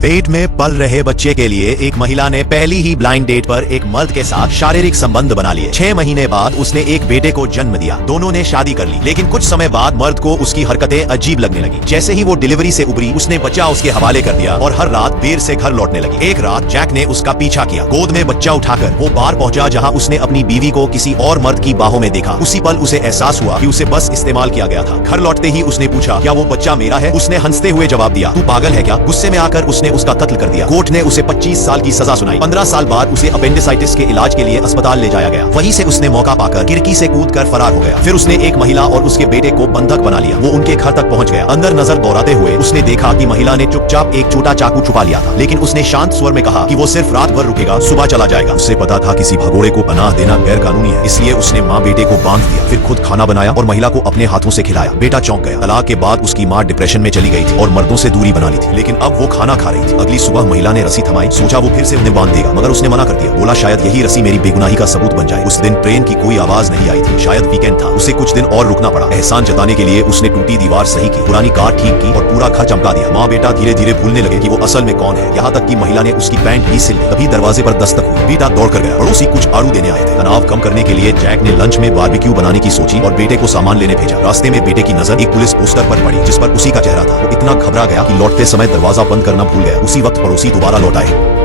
पेट में पल रहे बच्चे के लिए एक महिला ने पहली ही ब्लाइंड डेट पर एक मर्द के साथ शारीरिक संबंध बना लिए। 6 महीने बाद उसने एक बेटे को जन्म दिया। दोनों ने शादी कर ली, लेकिन कुछ समय बाद मर्द को उसकी हरकतें अजीब लगने लगी। जैसे ही वो डिलीवरी से उबरी, उसने बच्चा उसके हवाले कर दिया और हर रात देर से घर लौटने लगी। एक रात जैक ने उसका पीछा किया। गोद में बच्चा उठाकर वो बार पहुंचा जहाँ उसने अपनी बीवी को किसी और मर्द की बाहों में देखा। उसी पल उसे एहसास हुआ कि उसे बस इस्तेमाल किया गया था। घर लौटते ही उसने पूछा, क्या वो बच्चा मेरा है? उसने हंसते हुए जवाब दिया, तू पागल है क्या? गुस्से में आकर उसने उसका कत्ल कर दिया। कोर्ट ने उसे 25 साल की सजा सुनाई। 15 साल बाद उसे अपेंडिसाइटिस के इलाज के लिए अस्पताल ले जाया गया। वहीं से उसने मौका पाकर खिड़की से कूदकर फरार हो गया। फिर उसने एक महिला और उसके बेटे को बंधक बना लिया। वो उनके घर तक पहुंच गया। अंदर नजर दौड़ाते हुए उसने देखा कि महिला ने चुपचाप एक छोटा चाकू छुपा लिया था, लेकिन उसने शांत स्वर में कहा कि वो सिर्फ रात भर रुकेगा, सुबह चला जाएगा। उसे पता था किसी भगोड़े को पनाह देना गैर कानूनी है, इसलिए उसने माँ बेटे को बांध दिया। फिर खुद खाना बनाया और महिला को अपने हाथों से खिलाया। बेटा चौंक गया। तलाक के बाद उसकी माँ डिप्रेशन में चली गई थी और मर्दों से दूरी बना ली थी, लेकिन अब वो खाना खा रही थी। अगली सुबह महिला ने रस्सी थमाई। सोचा वो फिर से उन्हें बांध देगा, मगर उसने मना कर दिया। बोला, शायद यही रस्सी मेरी बेगुनाही का सबूत बन जाए। उस दिन ट्रेन की कोई आवाज नहीं आई थी, शायद वीकेंड था। उसे कुछ दिन और रुकना पड़ा। एहसान जताने के लिए उसने टूटी दीवार सही की, पुरानी कार ठीक की और पूरा घर चमका दिया। माँ बेटा धीरे धीरे भूलने लगे कि वो असल में कौन है। यहाँ तक कि महिला ने उसकी पैंट भी सिल ली। तभी दरवाजे पर दस्तक हुई। बेटा दौड़ कर गया। पड़ोसी कुछ आड़ू देने आए थे। तनाव कम करने के लिए जैक ने लंच में बारबेक्यू बनाने की सोची और बेटे को सामान लेने भेजा। रास्ते में बेटे की नजर एक पुलिस पोस्टर पर पड़ी, जिस पर उसी का चेहरा था। वो इतना घबरा गया कि लौटते समय दरवाजा बंद करना भूल गया। उसी वक्त पड़ोसी दोबारा लौट आए।